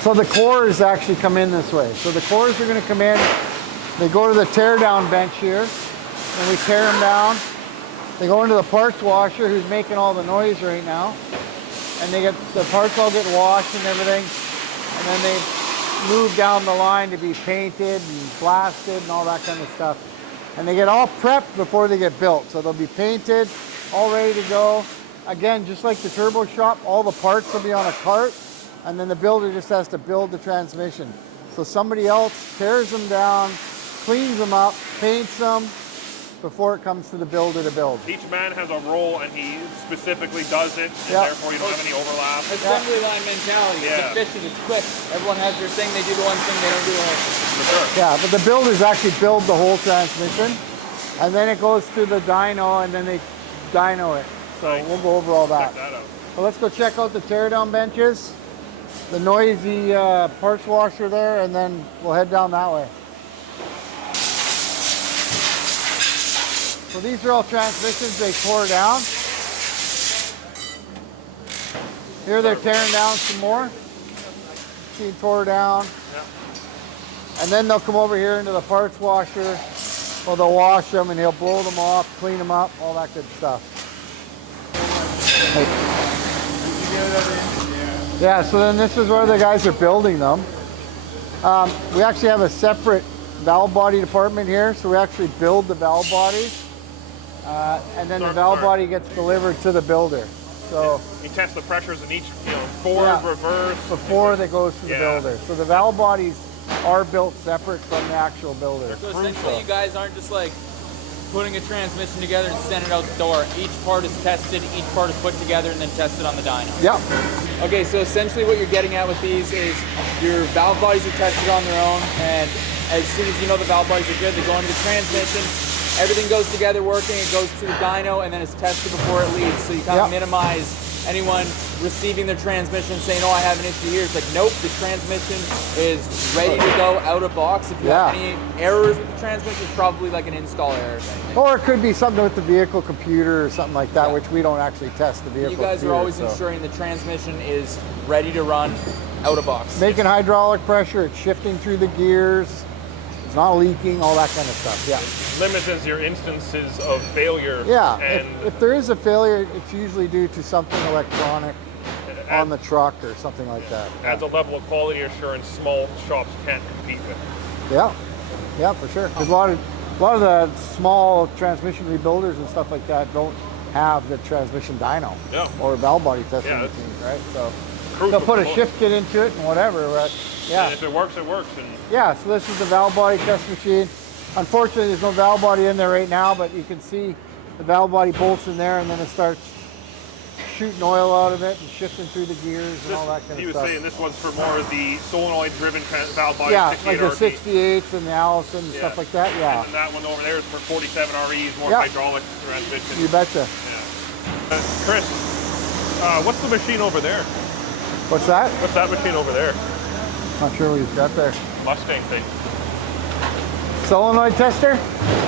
So the cores actually come in this way. So the cores are going to come in. They go to the tear down bench here, and we tear them down. They go into the parts washer, who's making all the noise right now, and they get the parts all get washed and everything, and then they move down the line to be painted and blasted and all that kind of stuff. And they get all prepped before they get built. So they'll be painted, all ready to go. Again, just like the turbo shop, all the parts will be on a cart, and then the builder just has to build the transmission. So somebody else tears them down, cleans them up, paints them before it comes to the builder to build. Each man has a role and he specifically does it, and therefore you don't have any overlap. Assembly line mentality. It's efficient, it's quick. Everyone has their thing, they do the one thing, they don't do the whole thing. For sure. Yeah, but the builders actually build the whole transmission, and then it goes to the dyno, and then they dyno it. So we'll go over all that. Check that out. So let's go check out the teardown benches, the noisy parts washer there, and then we'll head down that way. So these are all transmissions they tore down. Here they're tearing down some more. Being tore down. Yep. And then they'll come over here into the parts washer. Well, they'll wash them and he'll blow them off, clean them up, all that good stuff. Yeah, so then this is where the guys are building them. We actually have a separate valve body department here, so we actually build the valve body. And then the valve body gets delivered to the builder. So you test the pressures in each, forward, reverse. Before they goes to the builder. So the valve bodies are built separate from the actual builder. So essentially you guys aren't just like putting a transmission together and send it out the door. Each part is tested, each part is put together and then tested on the dyno. Yep. Okay, so essentially what you're getting at with these is your valve bodies are tested on their own, and as soon as you know the valve bodies are good, they go into the transmission. Everything goes together working, it goes to the dyno, and then it's tested before it leaves. So you kind of minimize anyone receiving their transmission saying, oh, I have an issue here. It's like, nope, the transmission is ready to go out of box. If you have any errors with the transmission, it's probably like an install error. If anything. Or it could be something with the vehicle computer or something like that, which we don't actually test the vehicle You guys computer, are always ensuring the transmission is ready to run out of box. Making hydraulic pressure, it's shifting through the gears. It's not leaking, all that kind of stuff, Limits your instances of failure. Yeah, and if there is a failure, it's usually due to something electronic on the truck or something like that. Adds a level of quality assurance small shops can't compete with. Yeah, for sure. Because a lot of the small transmission rebuilders and stuff like that don't have the transmission dyno or valve body testing machines, right? So they'll put a shift kit into it and whatever, but and if it works, it works. And so this is the valve body test machine. Unfortunately, there's no valve body in there right now, but you can see the valve body bolts in there, and then it starts shooting oil out of it and shifting through the gears and all that kind of stuff. He was saying this one's for more of the solenoid-driven valve body. Yeah, like the 68s and the Allison and stuff like that. Yeah. And then that one over there is for 47 REs, more hydraulic transmission. You betcha. Yeah. Chris, what's the machine over there? What's that? What's that machine over there? Not sure what he's got there. Mustang thing. Solenoid tester?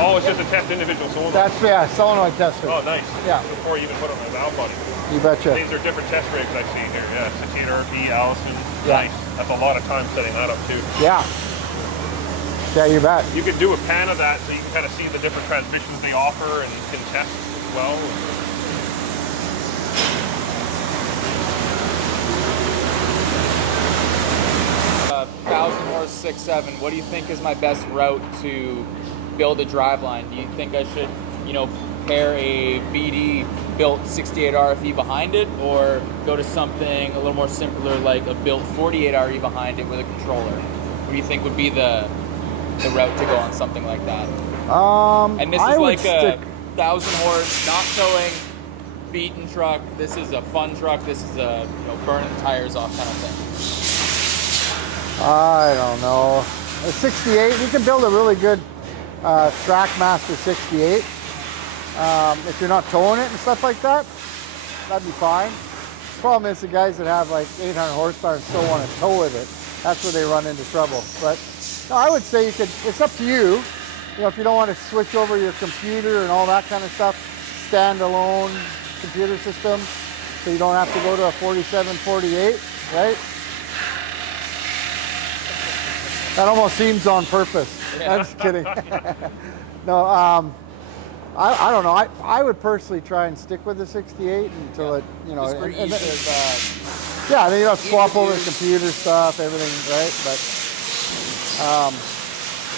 Oh, it's just to test individual solenoids. That's, solenoid tester. Oh, nice. Yeah. Before you even put on the valve body. You betcha. These are different test rigs I see here. Yeah, 68 RP, Allison. Yeah. Nice. That's a lot of time setting that up too. Yeah. Yeah, you bet. You could do a pan of that so you can kind of see the different transmissions they offer and can test as well. 1,000 horse 6.7. What do you think is my best route to build a driveline? Do you think I should, pair a BD built 68 RFE behind it, or go to something a little more simpler like a built 48 RE behind it with a controller? What do you think would be the route to go on something like that? And this is like a 1,000 horse, not towing, beaten truck. This is a fun truck. This is a burning tires off kind of thing. I don't know. A 68, we can build a really good Trackmaster 68. If you're not towing it and stuff like that, that'd be fine. The problem is the guys that have like 800 horsepower and still want to tow with it, that's where they run into trouble. But no, I would say you could, it's up to you. If you don't want to switch over your computer and all that kind of stuff, standalone computer system, so you don't have to go to a 47, 48, right? That almost seems on purpose. Yeah. I'm just kidding. No, I don't know. I would personally try and stick with the 68 until it, you know. Just for and ease of, yeah, then you have to swap over the use. computer stuff, everything, right? But,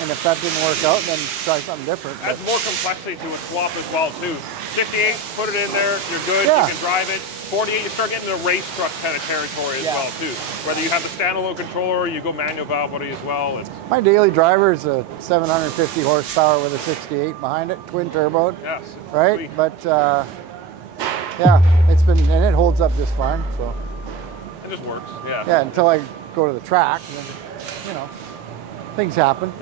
and if that didn't work out, then try something different. Adds more complexity to a swap as well too. 68, put it in there, you're good, Yeah. you can drive it. 48, you start getting into race truck kind of territory as Yeah. well too. Whether you have the standalone controller, you go manual valve body as well. It's, My daily driver is a 750 horsepower with a 68 behind it, twin turboed, yes. right? Sweet. But yeah, it's been, and it holds up just fine. So It just works, yeah. yeah, until I go to the track, and then, you know, things happen.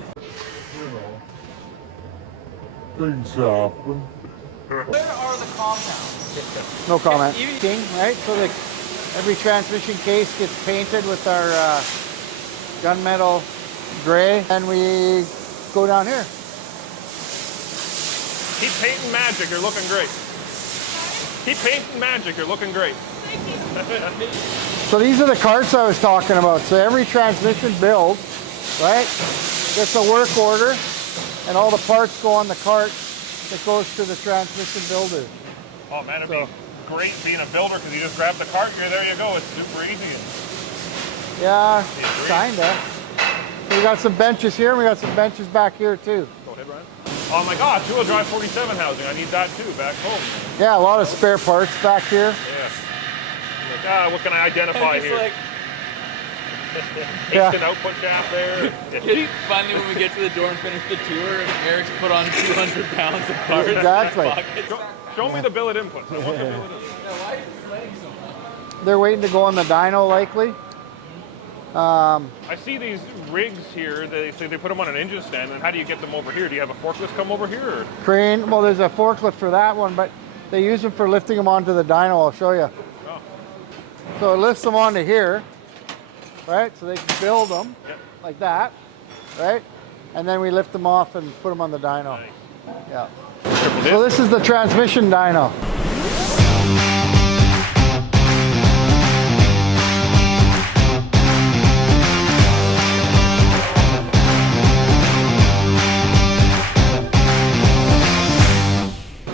Things happen. where are the compounds? No comment. Even- King, right? So every transmission case gets painted with our gunmetal gray, and we go down here. Keep painting magic, you're looking great. Keep painting magic, you're looking great. So these are the carts I was talking about. So every transmission build, right, gets a work order, and all the parts go on the cart that goes to the transmission builder. Oh man, it'd be great being a builder because you just grab the cart, you're there you go. It's super easy. Yeah, Yeah, kinda. So we got some benches here, and we got some benches back here too. Go ahead, Ryan. Oh my God, two-wheel drive 47 housing. I need that too back home. Yeah, a lot of spare parts back here. Yeah. What can I identify Just here? like, Yeah. Instant output shaft there. finally when we get to the door and finish the tour, Eric's put on 200 pounds of parts in his Exactly. pockets. Show me the billet inputs. I want the billet inputs. Yeah, why are you sweating so much? They're waiting to go on the dyno likely. I see these rigs here. They say they put them on an engine stand. And how do you get them over here? Do you have a forklift come over here? Or? Crane, well, there's a forklift for that one, but they use them for lifting them onto the dyno. I'll show you. Oh, So it lifts them onto here, right? So they can build them yep. like that, right? And then we lift them off and put them on the dyno. Nice. Yeah. Triple So dip. this is the transmission dyno.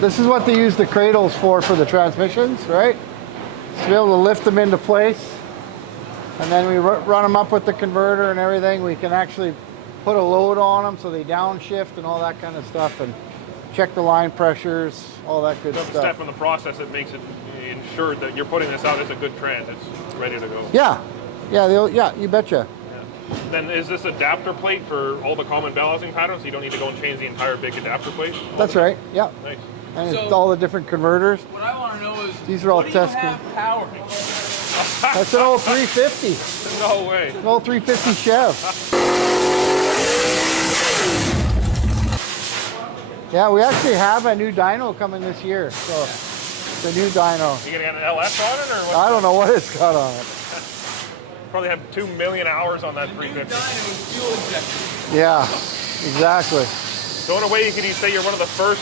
This is what they use the cradles for the transmissions, right? To be able to lift them into place. And then we run them up with the converter and everything. We can actually put a load on them so they downshift and all that kind of stuff, and check the line pressures, all that good That's a stuff. step in the process that makes it ensured that you're putting this out as a good trans. It's ready to go. Yeah, yeah, you betcha. Yeah. Then is this adapter plate for all the common balancing patterns? So you don't need to go and change the entire big adapter plate? That's right, yeah. Nice. And it's So- all the different converters. What I want to know is, These are all what do you test have power? That's an old 350, No way. an old 350 Chev. Yeah, we actually have a new dyno coming this year, so it's a new dyno. You gonna get an LS on it or what? I don't know what it's got on it. Probably have 2 million hours on that New 350. dyno is fuel injection. Yeah, exactly. So in a way, could you say you're one of the first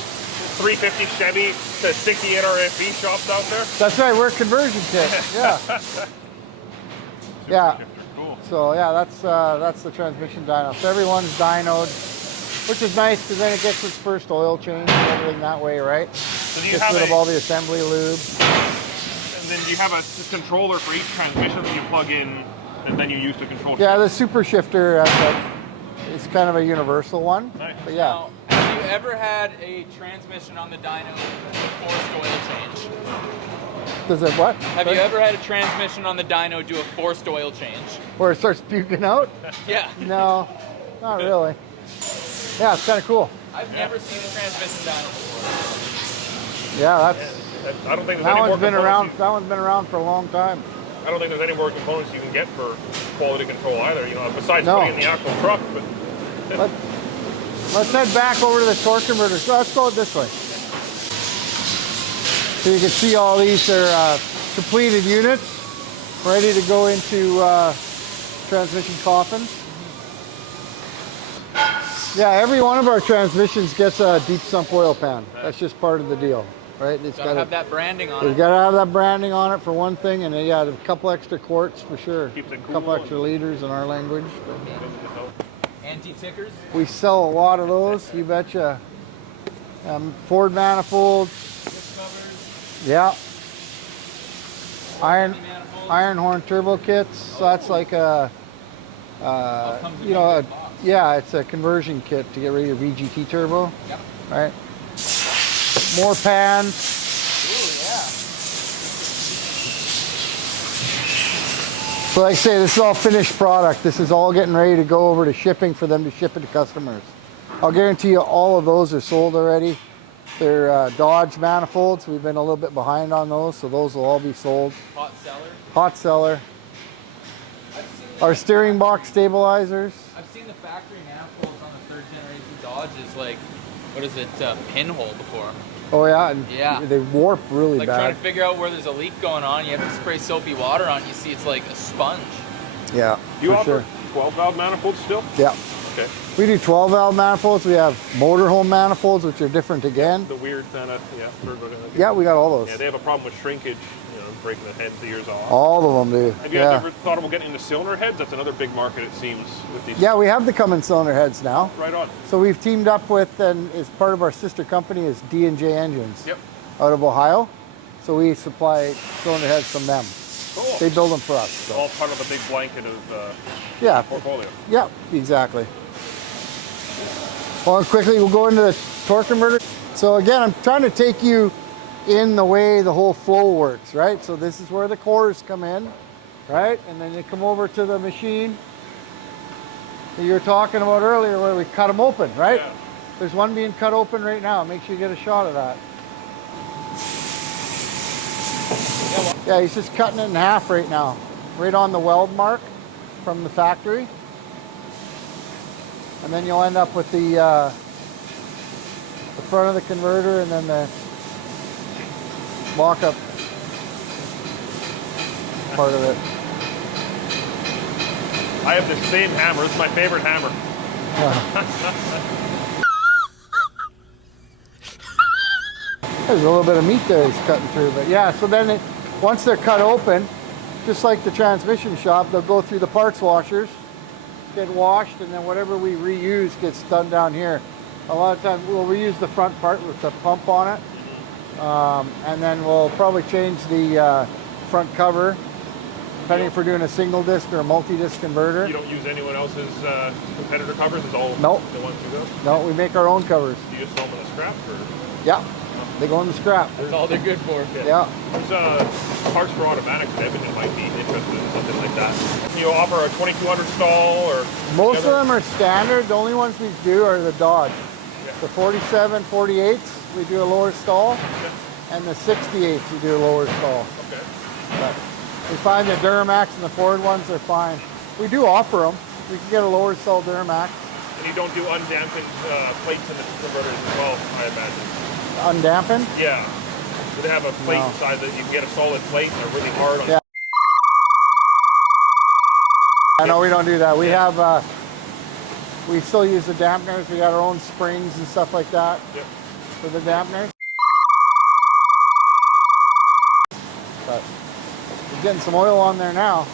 350 Chevy to 60 NRFE shops out there? That's right, we're conversion kit. Yeah. Yeah. Cool. So yeah, that's the transmission dyno. So everyone's dynoed, which is nice because then it gets its first oil change and everything that way, right? So do you Gets have rid of a, all the assembly lube. and then do you have a controller for each transmission that you plug in and then you use to control? Yeah, the super shifter, it's kind of a universal one. Nice. But yeah, Now, have you ever had a transmission on the dyno with forced oil change? does it what? Have you ever had a transmission on the dyno do a forced oil change? Where it starts puking out? Yeah. No, not really. Yeah, it's kind of cool. I've never seen a transmission dyno before. Yeah, I don't think there's that any more one's been components around. That one's been around for a long time. I don't think there's any more components you can get for quality control either. You know, besides No. putting in the actual truck. But Let's head back over to the torque converter. So let's go this way. So you can see all these are completed units, ready to go into transmission coffins. Yeah, every one of our transmissions gets a deep sump oil pan. That's just part of the deal, right? It's Gotta have that branding on We've it. got to have that branding on it for one thing, and yeah, a couple extra quarts for sure. Keeps it A couple cool. extra liters in our language. Anti-tickers? We sell a lot of those, you betcha. Ford manifolds. Disc covers. Yeah. Manifolds. Iron horn turbo kits. So that's like a, Comes in you know, one big box. yeah, it's a conversion kit to get rid of your VGT turbo. Yep. Right. More pans. Ooh, yeah. So like I say, this is all finished product. This is all getting ready to go over to shipping for them to ship it to customers. I'll guarantee you all of those are sold already. They're Dodge manifolds. We've been a little bit behind on those, so those will all be sold. Hot seller. Hot seller. Our steering box stabilizers. I've seen the factory manifolds on the 3rd generation Dodge is like, what is it, pinhole before. Oh yeah, and Yeah. they warp really Like bad. trying to figure out where there's a leak going on, you have to spray soapy water on it, you see it's like a sponge. Yeah, Do you for offer sure. 12 valve manifolds still? Yeah. Okay. We do 12 valve manifolds. We have motorhome manifolds, which are different again. The weird kind of, yeah. Yeah, we got all those. Yeah, they have a problem with shrinkage, you know, breaking the heads, the ears off. All of them do. Have you Yeah. guys ever thought about getting into cylinder heads? That's another big market, it seems, with these. Yeah, we have the Cummins cylinder heads now. Right on. So we've teamed up with, and as part of our sister company is D&J Engines. Yep. Out of Ohio. So we supply cylinder heads from them. Cool. They build them for us. So. All part of a big blanket of Yeah. portfolio. Yeah, exactly. Well, quickly we'll go into the torque converter. So again, I'm trying to take you in the way the whole flow works, right? So this is where the cores come in, right? And then they come over to the machine that you were talking about earlier where we cut them open, right? Yeah. There's one being cut open right now. Make sure you get a shot of that. Yeah, he's just cutting it in half right now, right on the weld mark from the factory. And then you'll end up with the front of the converter and then the lock-up part of it. I have the same hammer. This is my favorite hammer. There's a little bit of meat there he's cutting through, but yeah, so then once they're cut open, just like the transmission shop, they'll go through the parts washers, get washed, and then whatever we reuse gets done down here. A lot of times we'll reuse the front part with the pump on it, and then we'll probably change the front cover, depending if we're doing a single disc or a multi-disc converter. You don't use anyone else's competitor covers? It's all Nope. the ones you go? No, we make our own covers. Do you just sell them in the scrap? Or? Yeah, they go in the scrap. That's all they're good for. Yeah. There's parts for automatics in Edmonton might be interested in something like that. You offer a 2200 stall or? Most of them are standard. The only ones we do are the Dodge. Yeah. The 47, 48s, we do a lower stall, and the 68s, we do a lower stall. Okay. But we find the Duramax and the Ford ones are fine. We do offer them. We can get a lower stall Duramax. And you don't do undampened plates in the converters as well, I imagine. Undampened? Yeah. Do they have a plate No. inside that you can get a solid plate and they're really hard on? Yeah. I know we don't do that. We have, we still use the dampeners. We got our own springs and stuff like that Yep. for the dampeners. But we're getting some oil on there now.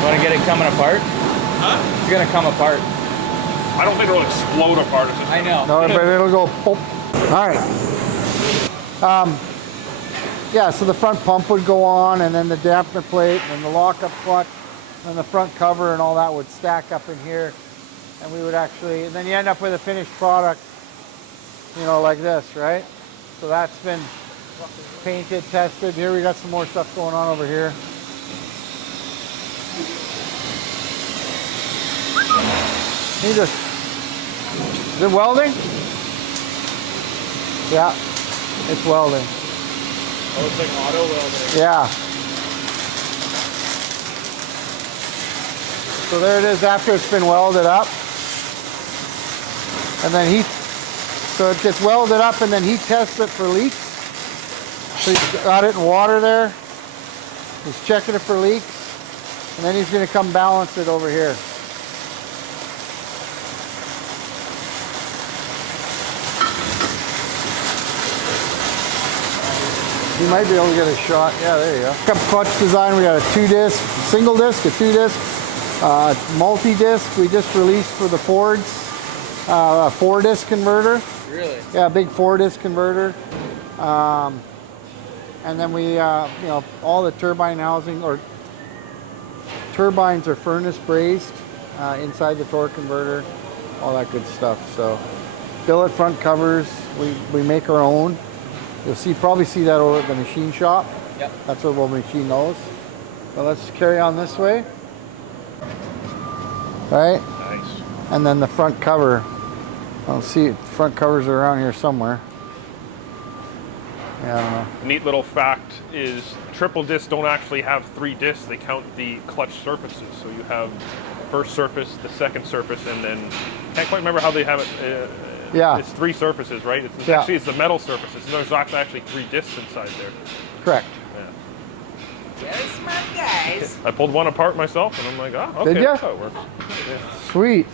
You want to get it coming apart? Huh? It's going to come apart. I don't think it'll explode apart. It's just I know. No, but it'll go pop. All right. Yeah, so the front pump would go on, and then the dampener plate, and the lockup clutch, and the front cover, and all that would stack up in here. And we would actually, and then you end up with a finished product, you know, like this, right? So that's been painted, tested. Here we got some more stuff going on over here. Need this. Is it welding? Yeah, it's welding. Oh, it's like auto welding. Yeah. So there it is after it's been welded up. And then so it gets welded up and then he tests it for leaks. So he's got it in water there. He's checking it for leaks. And then he's going to come balance it over here. You might be able to get a shot. Yeah, there you go. Got clutch design. We got a 2-disc, single disc, a 2-disc, multi-disc. We just released for the Fords, a 4-disc converter. Really? Yeah, big 4-disc converter. And then we, you know, all the turbine housing or turbines are furnace brazed inside the torque converter, all that good stuff. So billet front covers, we make our own. You'll probably see that over at the machine shop. Yep. That's where we'll machine those. So let's carry on this way. Right? Nice. And then the front cover. I'll see front covers are around here somewhere. Yeah, I don't know. Neat little fact is triple discs don't actually have 3 discs. They count the clutch surfaces. So you have the first surface, the second surface, and then can't quite remember how they have it. Yeah. It's 3 surfaces, right? It's Yeah. Actually, it's the metal surfaces. There's actually 3 discs inside there. Correct. Yeah. Very smart guys. I pulled one apart myself, and I'm like, oh, okay, Did ya? that's how it works. Yeah. Sweet.